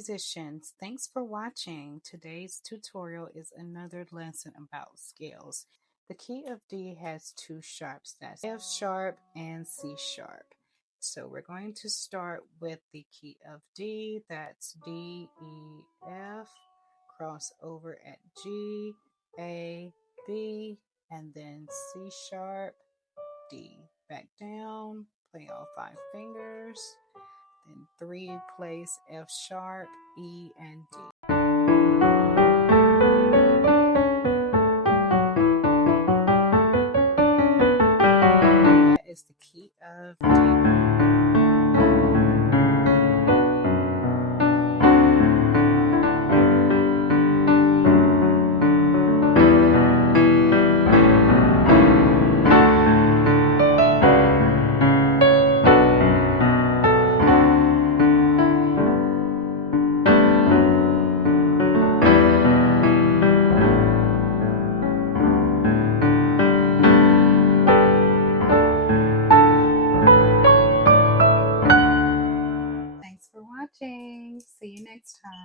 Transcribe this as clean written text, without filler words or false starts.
musicians, thanks for watching. Today's tutorial is another lesson about scales. The key of D has two sharps, that's F sharp and C sharp. So we're going to start with the key of D, that's D, E, F, cross over at G, A, B, and then C sharp, D. Back down, play all 5 fingers. Then 3, place F sharp, E, and D. That is the key of D. Thanks for watching. See you next time.